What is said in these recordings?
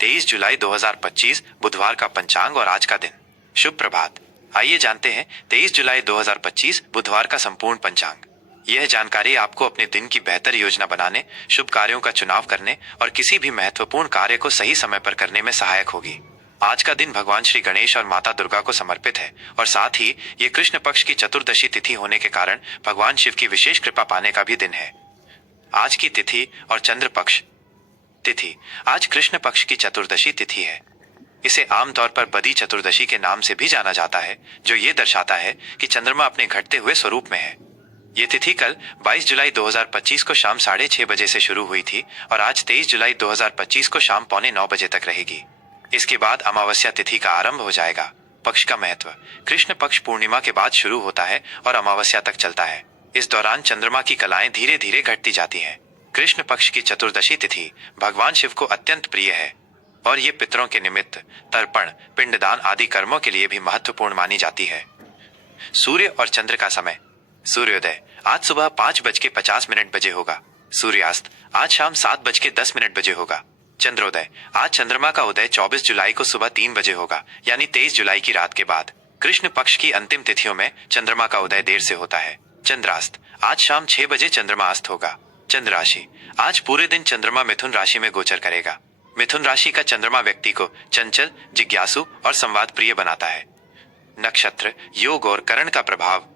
23 जुलाई 2025 बुधवार का पंचांग और आज का दिन। शुभ प्रभात। आइए जानते हैं 23 जुलाई 2025 बुधवार का संपूर्ण पंचांग। यह जानकारी आपको अपने दिन की बेहतर योजना बनाने, शुभ कार्यों का चुनाव करने और किसी भी महत्वपूर्ण कार्य को सही समय पर करने में सहायक होगी। आज का दिन भगवान श्री गणेश और माता दुर्गा को समर्पित है और साथ ही ये कृष्ण पक्ष की चतुर्दशी तिथि होने के कारण भगवान शिव की विशेष कृपा पाने का भी दिन है। आज की तिथि और चंद्र पक्ष। तिथि। आज कृष्ण पक्ष की चतुर्दशी तिथि है। इसे आमतौर पर बदी चतुर्दशी के नाम से भी जाना जाता है, जो ये दर्शाता है कि चंद्रमा अपने घटते हुए स्वरूप में है। ये तिथि कल 22 जुलाई 2025 को शाम 6:30 बजे से शुरू हुई थी और आज 23 जुलाई 2025 को शाम 8:45 बजे तक रहेगी। इसके बाद अमावस्या तिथि का आरंभ हो जाएगा। पक्ष का महत्व। कृष्ण पक्ष पूर्णिमा के बाद शुरू होता है और अमावस्या तक चलता है। इस दौरान चंद्रमा की कलाएं धीरे धीरे घटती जाती हैं। कृष्ण पक्ष की चतुर्दशी तिथि भगवान शिव को अत्यंत प्रिय है और ये पितरों के निमित्त, तर्पण, पिंडदान आदि कर्मों के लिए भी महत्वपूर्ण मानी जाती है। सूर्य और चंद्र का समय। सूर्योदय आज सुबह 5:50 बजे होगा। सूर्यास्त आज शाम 7:10 बजे होगा। चंद्रोदय आज चंद्रमा का उदय 24 जुलाई को सुबह 3 बजे होगा, यानी 23 जुलाई की रात के बाद। कृष्ण पक्ष की अंतिम तिथियों में चंद्रमा का उदय देर से होता है। चंद्रास्त आज शाम 6 बजे चंद्रमा अस्त होगा। चंद्र राशि आज पूरे दिन चंद्रमा मिथुन राशि में गोचर करेगा। मिथुन राशि का चंद्रमा व्यक्ति को चंचल, जिज्ञासु और संवाद प्रिय बनाता है। नक्षत्र, योग और करण का प्रभाव।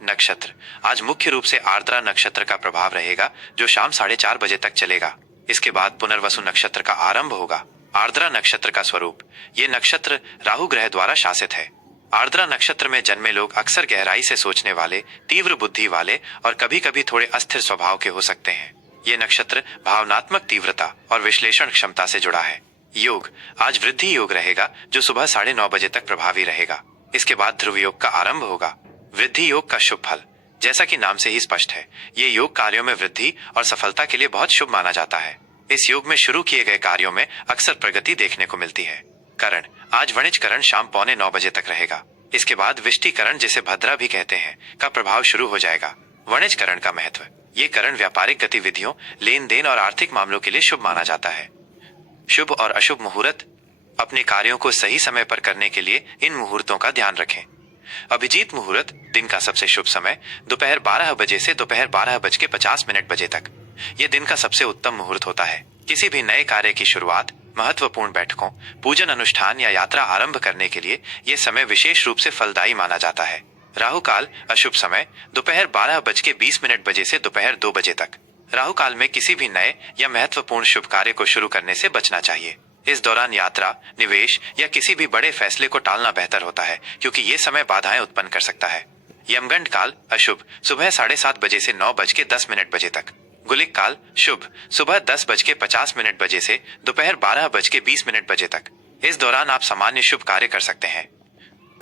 नक्षत्र आज मुख्य रूप से आर्द्रा नक्षत्र का प्रभाव रहेगा, जो शाम 4:30 बजे तक चलेगा। इसके बाद पुनर्वसु नक्षत्र का आरंभ होगा। आर्द्रा नक्षत्र का स्वरूप। ये नक्षत्र राहु ग्रह द्वारा शासित है। आर्द्रा नक्षत्र में जन्मे लोग अक्सर गहराई से सोचने वाले, तीव्र बुद्धि वाले और कभी कभी थोड़े अस्थिर स्वभाव के हो सकते हैं। ये नक्षत्र भावनात्मक तीव्रता और विश्लेषण क्षमता से जुड़ा है। योग आज वृद्धि योग रहेगा, जो सुबह 9:30 बजे तक प्रभावी रहेगा। इसके बाद ध्रुव योग का आरंभ होगा। वृद्धि योग का शुभ फल। जैसा कि नाम से ही स्पष्ट है, ये योग कार्यों में वृद्धि और सफलता के लिए बहुत शुभ माना जाता है। इस योग में शुरू किए गए कार्यों में अक्सर प्रगति देखने को मिलती है। करण आज वणिजकरण शाम 8:45 बजे तक रहेगा। इसके बाद विष्टिकरण, जिसे भद्रा भी कहते हैं, का प्रभाव शुरू हो जाएगा। वणिजकरण का महत्व। ये करण व्यापारिक गतिविधियों, लेन देन और आर्थिक मामलों के लिए शुभ माना जाता है। शुभ और अशुभ मुहूर्त। अपने कार्यों को सही समय पर करने के लिए इन मुहूर्तों का ध्यान रखें। अभिजीत मुहूर्त दिन का सबसे शुभ समय दोपहर 12 बजे से दोपहर 12:50 बजे तक। यह दिन का सबसे उत्तम मुहूर्त होता है। किसी भी नए कार्य की शुरुआत, महत्वपूर्ण बैठकों, पूजन अनुष्ठान या यात्रा आरंभ करने के लिए यह समय विशेष रूप से फलदायी माना जाता है। राहु काल अशुभ समय दोपहर 12:20 बजे से दोपहर 2 बजे तक। राहु काल में किसी भी नए या महत्वपूर्ण शुभ कार्य को शुरू करने से बचना चाहिए। इस दौरान यात्रा, निवेश या किसी भी बड़े फैसले को टालना बेहतर होता है, क्योंकि ये समय बाधाएं उत्पन्न कर सकता है। यमगंड काल अशुभ सुबह 7:30 बजे से 9:10 बजे तक। गुलिक काल शुभ सुबह 10:50 बजे से दोपहर 12:20 बजे तक। इस दौरान आप सामान्य शुभ कार्य कर सकते हैं।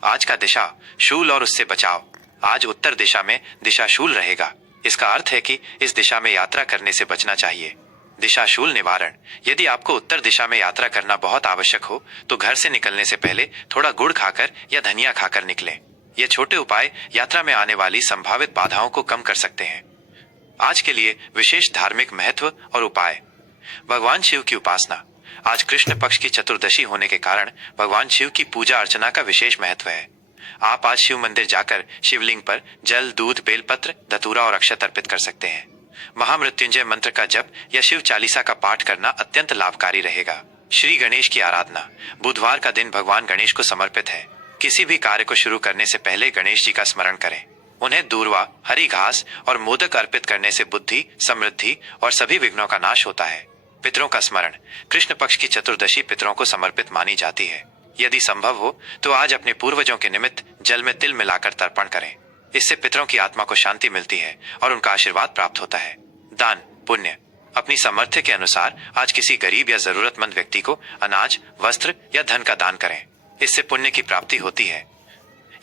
आज का दिशा शूल और उससे बचाव। आज उत्तर दिशा में दिशा शूल रहेगा। इसका अर्थ है कि इस दिशा में यात्रा करने से बचना चाहिए। दिशा शूल निवारण। यदि आपको उत्तर दिशा में यात्रा करना बहुत आवश्यक हो, तो घर से निकलने से पहले थोड़ा गुड़ खाकर या धनिया खाकर निकलें। ये छोटे उपाय यात्रा में आने वाली संभावित बाधाओं को कम कर सकते हैं। आज के लिए विशेष धार्मिक महत्व और उपाय। भगवान शिव की उपासना। आज कृष्ण पक्ष की चतुर्दशी होने के कारण भगवान शिव की पूजा अर्चना का विशेष महत्व है। आप आज शिव मंदिर जाकर शिवलिंग पर जल, दूध, बेलपत्र, धतूरा और अक्षत अर्पित कर सकते हैं। महामृत्युंजय मंत्र का जप या शिव चालीसा का पाठ करना अत्यंत लाभकारी रहेगा। श्री गणेश की आराधना। बुधवार का दिन भगवान गणेश को समर्पित है। किसी भी कार्य को शुरू करने से पहले गणेश जी का स्मरण करें। उन्हें दूर्वा, हरी घास और मोदक अर्पित करने से बुद्धि, समृद्धि और सभी विघ्नों का नाश होता है। पितरों का स्मरण। कृष्ण पक्ष की चतुर्दशी पितरों को समर्पित मानी जाती है। यदि संभव हो तो आज अपने पूर्वजों के निमित्त जल में तिल मिलाकर तर्पण करें। इससे पितरों की आत्मा को शांति मिलती है और उनका आशीर्वाद प्राप्त होता है। दान पुण्य। अपनी सामर्थ्य के अनुसार आज किसी गरीब या जरूरतमंद व्यक्ति को अनाज, वस्त्र या धन का दान करें। इससे पुण्य की प्राप्ति होती है।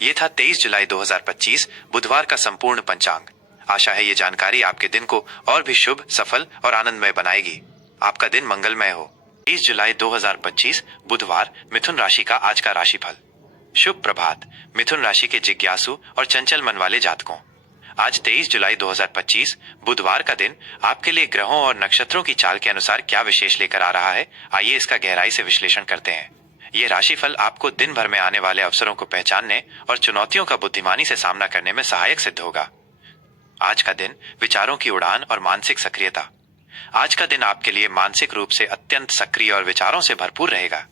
ये था 23 जुलाई 2025 बुधवार का संपूर्ण पंचांग। आशा है ये जानकारी आपके दिन को और भी शुभ, सफल और आनंदमय बनाएगी। आपका दिन मंगलमय हो। 23 जुलाई 2025 बुधवार, मिथुन राशि का आज का राशिफल। शुभ प्रभात। मिथुन राशि के जिज्ञासु और चंचल मन वाले जातकों, आज 23 जुलाई 2025 बुधवार का दिन आपके लिए ग्रहों और नक्षत्रों की चाल के अनुसार क्या विशेष लेकर आ रहा है, आइए इसका गहराई से विश्लेषण करते हैं। ये राशिफल आपको दिन भर में आने वाले अवसरों को पहचानने और चुनौतियों का बुद्धिमानी से सामना करने में सहायक सिद्ध होगा। आज का दिन विचारों की उड़ान और मानसिक सक्रियता। आज का दिन आपके लिए मानसिक रूप से अत्यंत सक्रिय और विचारों से भरपूर रहेगा।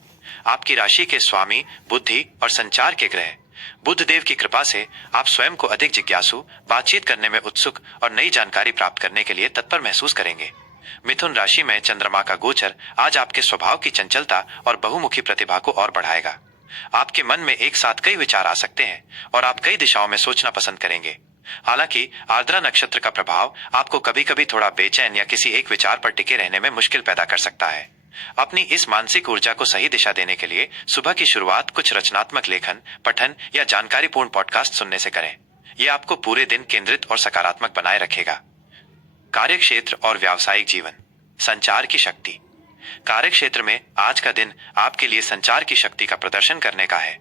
आपकी राशि के स्वामी बुद्धि और संचार के ग्रह बुध देव की कृपा से आप स्वयं को अधिक जिज्ञासु, बातचीत करने में उत्सुक और नई जानकारी प्राप्त करने के लिए तत्पर महसूस करेंगे। मिथुन राशि में चंद्रमा का गोचर आज आपके स्वभाव की चंचलता और बहुमुखी प्रतिभा को और बढ़ाएगा। आपके मन में एक साथ कई विचार आ सकते हैं और आप कई दिशाओं में सोचना पसंद करेंगे। हालांकि आर्द्रा नक्षत्र का प्रभाव आपको कभी कभी थोड़ा बेचैन या किसी एक विचार पर टिके रहने में मुश्किल पैदा कर सकता है। अपनी इस मानसिक ऊर्जा को सही दिशा देने के लिए सुबह की शुरुआत कुछ रचनात्मक लेखन, पठन या जानकारीपूर्ण पॉडकास्ट सुनने से करें। यह आपको पूरे दिन केंद्रित और सकारात्मक बनाए रखेगा। कार्यक्षेत्र और व्यावसायिक जीवन। संचार की शक्ति। कार्यक्षेत्र में आज का दिन आपके लिए संचार की शक्ति का प्रदर्शन करने का है।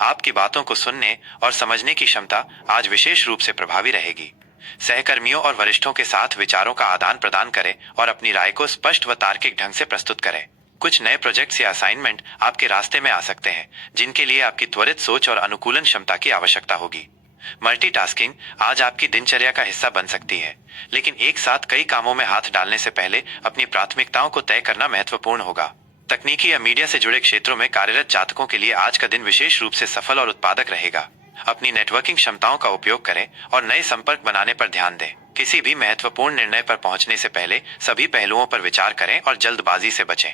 आपकी बातों को सुनने और समझने की क्षमता आज विशेष रूप से प्रभावी रहेगी। सहकर्मियों और वरिष्ठों के साथ विचारों का आदान प्रदान करें और अपनी राय को स्पष्ट व तार्किक ढंग से प्रस्तुत करें। कुछ नए प्रोजेक्ट्स या असाइनमेंट आपके रास्ते में आ सकते हैं, जिनके लिए आपकी त्वरित सोच और अनुकूलन क्षमता की आवश्यकता होगी। मल्टीटास्किंग आज आपकी दिनचर्या का हिस्सा बन सकती है, लेकिन एक साथ कई कामों में हाथ डालने से पहले अपनी प्राथमिकताओं को तय करना महत्वपूर्ण होगा। तकनीकी या मीडिया से जुड़े क्षेत्रों में कार्यरत जातकों के लिए आज का दिन विशेष रूप से सफल और उत्पादक रहेगा। अपनी नेटवर्किंग क्षमताओं का उपयोग करें और नए संपर्क बनाने पर ध्यान दें। किसी भी महत्वपूर्ण निर्णय पर पहुंचने से पहले सभी पहलुओं पर विचार करें और जल्दबाजी से बचें।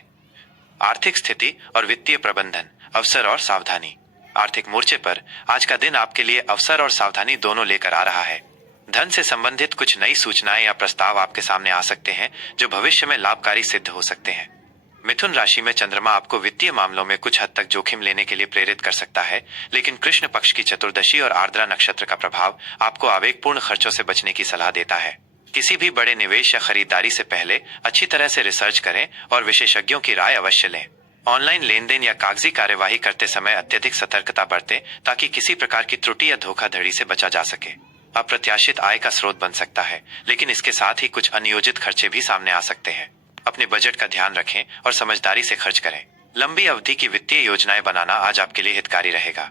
आर्थिक स्थिति और वित्तीय प्रबंधन। अवसर और सावधानी। आर्थिक मोर्चे पर आज का दिन आपके लिए अवसर और सावधानी दोनों लेकर आ रहा है। धन से संबंधित कुछ नई सूचनाएं या प्रस्ताव आपके सामने आ सकते हैं, जो भविष्य में लाभकारी सिद्ध हो सकते हैं। मिथुन राशि में चंद्रमा आपको वित्तीय मामलों में कुछ हद तक जोखिम लेने के लिए प्रेरित कर सकता है, लेकिन कृष्ण पक्ष की चतुर्दशी और आर्द्रा नक्षत्र का प्रभाव आपको आवेगपूर्ण खर्चों से बचने की सलाह देता है। किसी भी बड़े निवेश या खरीदारी से पहले अच्छी तरह से रिसर्च करें और विशेषज्ञों की राय अवश्य लें। ऑनलाइन लेनदेन या कागजी कार्यवाही करते समय अत्यधिक सतर्कता बरतें, ताकि किसी प्रकार की त्रुटि या धोखाधड़ी से बचा जा सके। अप्रत्याशित आय का स्रोत बन सकता है, लेकिन इसके साथ ही कुछ अनियोजित खर्चे भी सामने आ सकते हैं। अपने बजट का ध्यान रखें और समझदारी से खर्च करें। लंबी अवधि की वित्तीय योजनाएं बनाना आज आपके लिए हितकारी रहेगा।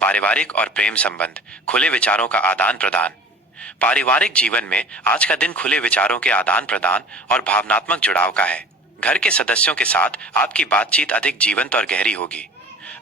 पारिवारिक और प्रेम संबंध। खुले विचारों का आदान प्रदान। पारिवारिक जीवन में आज का दिन खुले विचारों के आदान प्रदान और भावनात्मक जुड़ाव का है। घर के सदस्यों के साथ आपकी बातचीत अधिक जीवंत और गहरी होगी।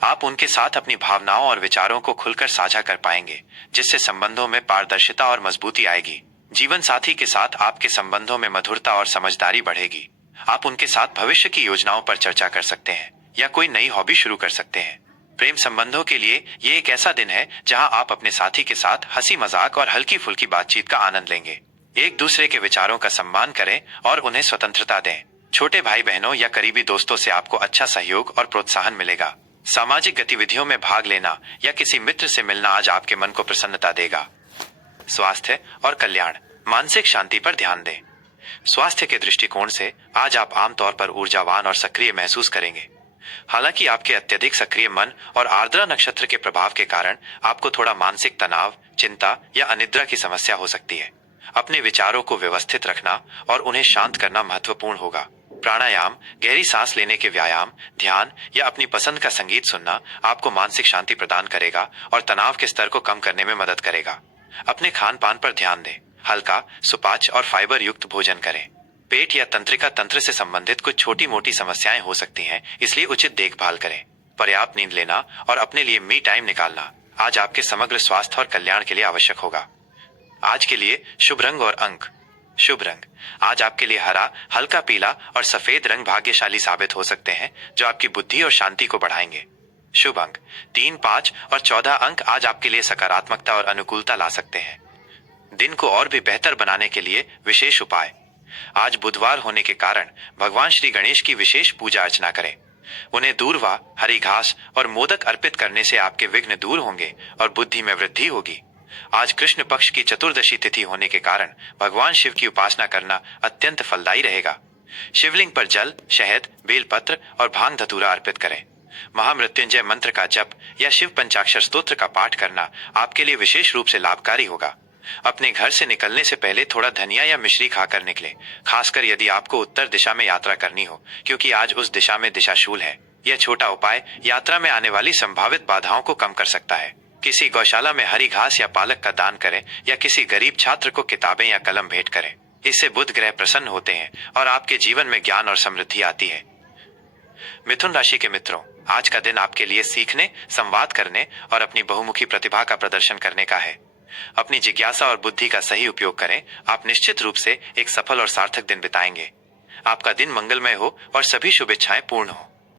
आप उनके साथ अपनी भावनाओं और विचारों को खुलकर साझा कर पाएंगे, जिससे संबंधों में पारदर्शिता और मजबूती आएगी। जीवन साथी के साथ आपके संबंधों में मधुरता और समझदारी बढ़ेगी। आप उनके साथ भविष्य की योजनाओं पर चर्चा कर सकते हैं या कोई नई हॉबी शुरू कर सकते हैं। प्रेम संबंधों के लिए ये एक ऐसा दिन है जहां आप अपने साथी के साथ हंसी मजाक और हल्की फुल्की बातचीत का आनंद लेंगे। एक दूसरे के विचारों का सम्मान करें और उन्हें स्वतंत्रता दें। छोटे भाई बहनों या करीबी दोस्तों से आपको अच्छा सहयोग और प्रोत्साहन मिलेगा। सामाजिक गतिविधियों में भाग लेना या किसी मित्र से मिलना आज आपके मन को प्रसन्नता देगा। स्वास्थ्य और कल्याण। मानसिक शांति पर ध्यान दें। स्वास्थ्य के दृष्टिकोण से आज आप आमतौर पर ऊर्जावान और सक्रिय महसूस करेंगे। हालांकि आपके अत्यधिक सक्रिय मन और आर्द्रा नक्षत्र के प्रभाव के कारण आपको थोड़ा मानसिक तनाव, चिंता या अनिद्रा की समस्या हो सकती है। अपने विचारों को व्यवस्थित रखना और उन्हें शांत करना महत्वपूर्ण होगा। प्राणायाम, गहरी सांस लेने के व्यायाम, ध्यान या अपनी पसंद का संगीत सुनना आपको मानसिक शांति प्रदान करेगा और तनाव के स्तर को कम करने में मदद करेगा। अपने खान पान पर ध्यान दें। हल्का, सुपाच्य और फाइबर युक्त भोजन करें। पेट या तंत्रिका तंत्र से संबंधित कुछ छोटी मोटी समस्याएं हो सकती हैं, इसलिए उचित देखभाल करें। पर्याप्त नींद लेना और अपने लिए मी टाइम निकालना आज आपके समग्र स्वास्थ्य और कल्याण के लिए आवश्यक होगा। आज के लिए शुभ रंग और अंक। शुभ रंग आज आपके लिए हरा, हल्का पीला और सफेद रंग भाग्यशाली साबित हो सकते हैं, जो आपकी बुद्धि और शांति को बढ़ाएंगे। शुभ अंक 3, 5 और 14 अंक आज आपके लिए सकारात्मकता और अनुकूलता ला सकते हैं। दिन को और भी बेहतर बनाने के लिए विशेष उपाय। आज बुधवार होने के कारण भगवान श्री गणेश की विशेष पूजा अर्चना करें। उन्हें दूर्वा, हरी घास और मोदक अर्पित करने से आपके विघ्न दूर होंगे और बुद्धि में वृद्धि होगी। आज कृष्ण पक्ष की चतुर्दशी तिथि होने के कारण भगवान शिव की उपासना करना अत्यंत फलदायी रहेगा। शिवलिंग पर जल, शहद, बेलपत्र और भांग धतूरा अर्पित करें। महामृत्युंजय मंत्र का जप या शिव पंचाक्षर स्तोत्र का पाठ करना आपके लिए विशेष रूप से लाभकारी होगा। अपने घर से निकलने से पहले थोड़ा धनिया या मिश्री खाकर निकले, खासकर यदि आपको उत्तर दिशा में यात्रा करनी हो, क्योंकि आज उस दिशा में दिशाशूल है। यह छोटा उपाय यात्रा में आने वाली संभावित बाधाओं को कम कर सकता है। किसी गौशाला में हरी घास या पालक का दान करें या किसी गरीब छात्र को किताबें या कलम भेंट करें। इससे बुध ग्रह प्रसन्न होते हैं और आपके जीवन में ज्ञान और समृद्धि आती है। मिथुन राशि के मित्रों, आज का दिन आपके लिए सीखने, संवाद करने और अपनी बहुमुखी प्रतिभा का प्रदर्शन करने का है। अपनी जिज्ञासा और बुद्धि का सही उपयोग करें, आप निश्चित रूप से एक सफल और सार्थक दिन बिताएंगे। आपका दिन मंगलमय हो और सभी शुभेच्छाएं पूर्ण हो।